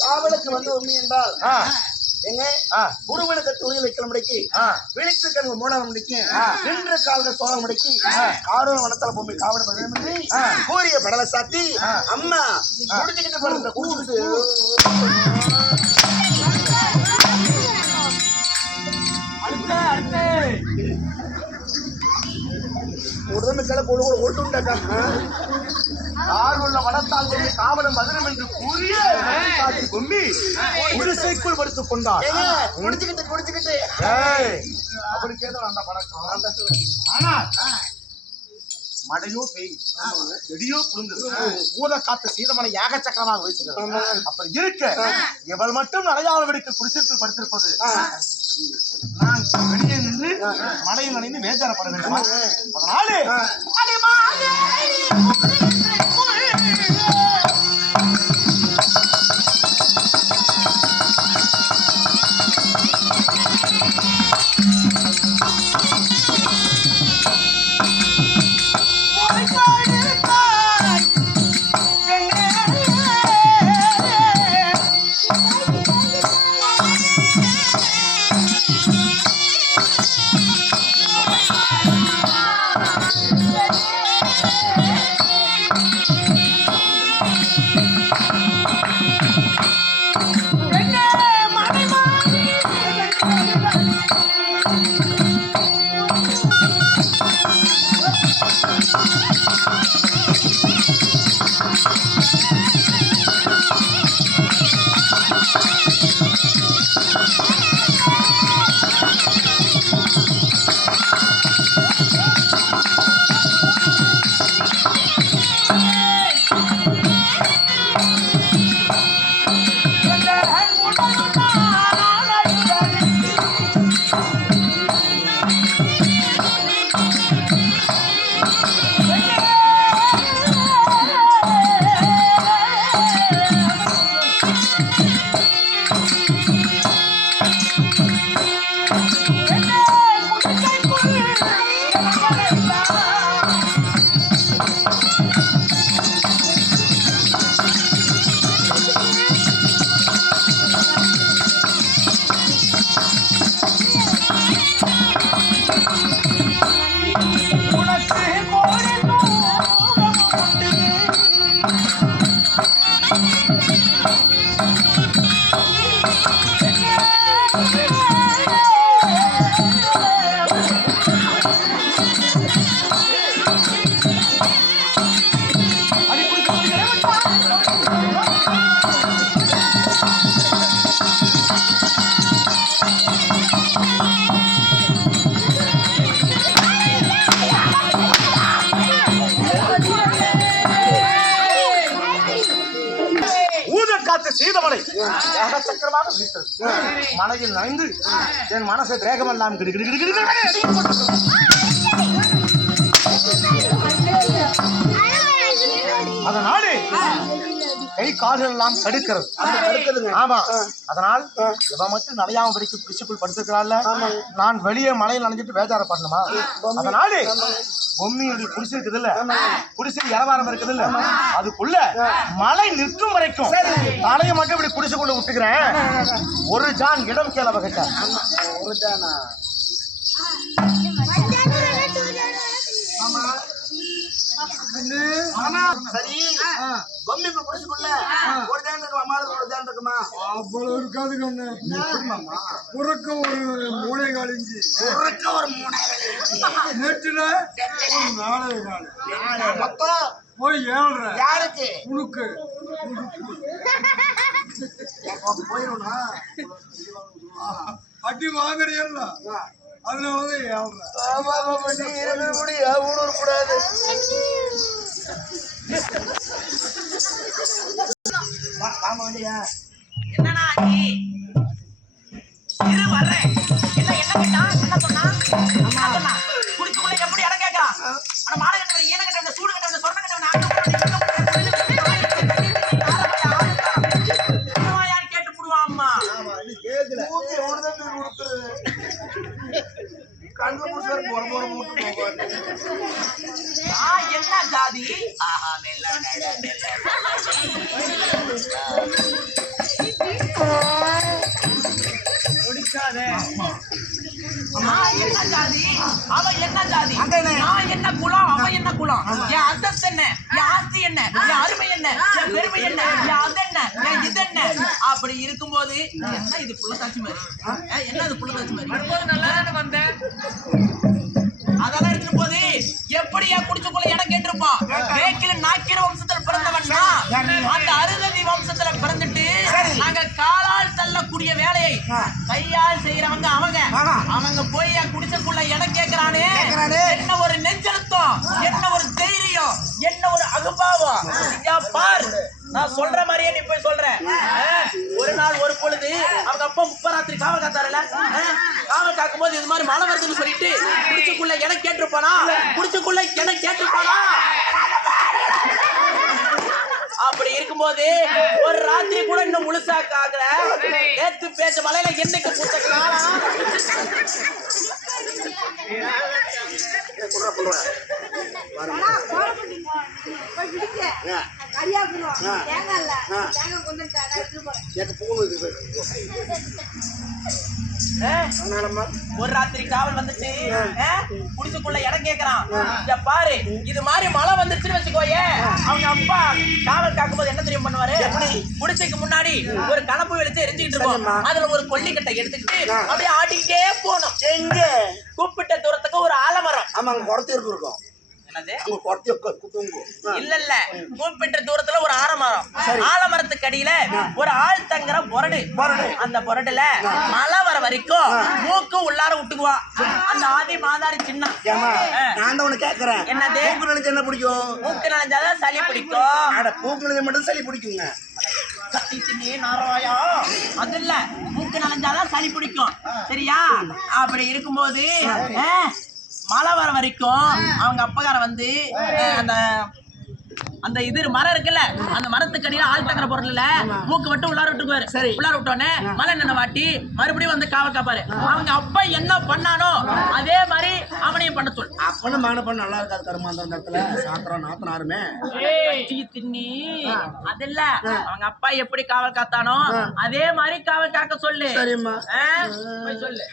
காவலுக்கு வந்து உண்மை என்றால் எங்க? குருவனுக்கு துணி வைக்கிற முடிக்கு. விழித்து கண்கள் மூணாம் முடிக்கு நின்ற கால்கள் சோழ முடிக்கு காரூர் வனத்தல பொம்மை காவல் பதினெண்டு கூறிய படலை சாத்தி அம்மா குடிச்சுக்கிட்டு படுத்த குடிச்சுக்கிட்டு உடம்பு கிளை கொடு கொடு கொட்டுண்டாக்கா ஆறுள்ள வனத்தால் கொண்டு காவலம் மதுரம் என்று கூறிய காட்சி பொம்மி குடிசைக்குள் படுத்துக் கொண்டார். குடிச்சுக்கிட்டு குடிச்சுக்கிட்டு. அப்படி கேட்டா அந்த பழக்கம். ஆனா மழையோ பெய்யும் செடியோ புழுங்குது. ஊத காத்து சீதமனை யாக சக்கரமாக வச்சிருக்கிறது அப்ப இருக்க இவள் மட்டும் நடையாள வெடிக்க குடிசைக்குள் படுத்திருப்பது. நான் வெளியே நின்று மழையில் நனைந்து வேஜாரப்பட வேண்டுமா. அதனாலே யாக சக்கரமாக வீசது மலையில் நனைந்து என் மனசை தேகமெல்லாம் கிடு கிடு கிடு. அதனாலே கை கால்கள் எல்லாம் தடுக்குதுங்க. ஆமா. அதனால் இவ மட்டும் நனையாம படிக்க பிடிச்சுக்குள் படுத்துக்கிறாள்ல நான் வெளியே மலையில் நனைஞ்சிட்டு வேஜார பண்ணணுமா அதனாலே பொம்மியுடைய குடிசை இருக்குது இல்ல குடிசை இலவாரம் இருக்குது இல்ல அதுக்குள்ள மழை நிற்கும் வரைக்கும் தலையை மட்டும் இப்படி குடிசைக்குள்ள விட்டுக்கிறேன். ஒரு ஜான் இடம் கேள வகிட்ட ஒருதானா ஆமா சரி. பொம்மை இப்ப குடிச்சுக்குள்ள. ஒரு ஜான் இருக்குமா? ஒரு ஜான் இருக்குமா? அவ்வளவு இருக்காது கண்ணு? புறக்க ஒரு மூளை காலிஞ்சி ஒரு மூணு நெட்டுல ஒரு நாளை நாள் மொத்தம் போய் ஏழ்ற யாருக்கு? உனக்கு. போயிடும்னா அடி வாங்குறியல்ல. ஆமா ஆமா கூடாது என்னடா ஆச்சு? இரு வர்றேன். இல்ல, என்ன கேட்டான்? என்ன? என்ன சொன்னான்? குடிச்சுக்குள்ள எப்படி இடம் கேட்கான்? ஆனா மாடு என்ன குலம் அவ என்ன குலம் என் அந்தஸ்து என்ன என் ஆஸ்தி என்ன அருமை என்ன அது என்ன என் இது என்ன அப்படி இருக்கும்போது என்ன இது புள்ளத்தாச்சி மாதிரி என்ன இது புள்ளத்தாச்சி மாதிரி அதெல்லாம் இருக்கும் கையால் செய்யறவங்க அவங்க. அவங்க போய் குடிசைக்குள்ள இடம் கேக்குறானே. என்ன ஒரு நெஞ்செழுத்தம் என்ன ஒரு தைரியம் என்ன ஒரு அகுபாவம் இங்க பார். நான் சொல்ற மாதிரியே நீ போய் சொல்ற. ஒரு நாள் ஒரு பொழுது அவங்க அப்பா முப்பராத்திரி காவல் காத்தாருல. காவல் காக்கும் போது இது மாதிரி மழை வருதுன்னு சொல்லிட்டு குடிச்சுக்குள்ள இடம் கேட்டிருப்பானா? குடிச்சுக்குள்ள இடம் கேட்டிருப்பானா? அப்படி இருக்கும்போது ஒரு ராத்திரி கூட இன்னும் முழுசா காக்கல நேத்து பேச்ச மலையில என்னைக்கு பூத்த காலம் ஒரு ராத்திரி காவல் வந்துச்சு. ஆ? குடிசுக்குள்ள இடம் கேக்குறான். பாரு இது மாதிரி மழை வந்துச்சுன்னு வச்சுக்கோ அவங்க அப்பா காவல் காக்கும்போது என்ன தெரியும் பண்ணுவாரு? குடிசைக்கு முன்னாடி ஒரு கலப்பு வெளிச்சு எரிஞ்சுக்கிட்டு இருக்கும் அதுல ஒரு கொல்லிக்கட்டை எடுத்துக்கிட்டு அப்படியே ஆட்டிக்கிட்டே போகணும். எங்க? கூப்பிட்ட தூரத்துக்கு ஒரு ஆலமரம். ஆமா அங்க குறத்தி இருக்கு இருக்கும். இல்ல இல்ல கூப்பிட்ட தூரத்துல ஒரு ஆலமரம். ஆலமரத்துக்கு அடியில ஒரு ஆள் தங்குற பொரடு. அந்த பொரடுல மழை வர வரைக்கும் மூக்கு உள்ளார விட்டுக்குவான் அந்த ஆதி மாதாரி சின்ன. நான் தான் உனக்கு கேக்குறேன். என்னது? பூக்கு நினைச்சு என்ன பிடிக்கும்? மூக்கு நனைஞ்சாதான் சளி பிடிக்கும். அட பூக்கு நினைச்சு மட்டும் சளி பிடிக்குங்க. அது இல்ல மூக்கு நனைஞ்சாதான் சளி பிடிக்கும். சரியா? அப்படி இருக்கும்போது மழை வர வரைக்கும் அவங்க அப்பகார வந்து அந்த அந்த இது மரம் இருக்குல்ல அந்த மரத்துக்கு அடியில ஆள் தங்குற பொருள் இல்ல மூக்கு விட்டு உள்ளார விட்டுக்குவாரு. சரி. உள்ளார விட்டோடனே மலை நின்ன வாட்டி மறுபடியும் வந்து காவ காப்பாரு. அவங்க அப்பா என்ன பண்ணானோ அதே மாதிரி அவனையும் பண்ண சொல் அப்பனும் மான பண்ண நல்லா இருக்காது கருமா அந்த இடத்துல. சாத்திரம் நாத்தனாருமே. தின்னி. அது இல்ல அவங்க அப்பா எப்படி காவல் காத்தானோ அதே மாதிரி காவல் காக்க சொல்லு. சரிம்மா. சொல்லு.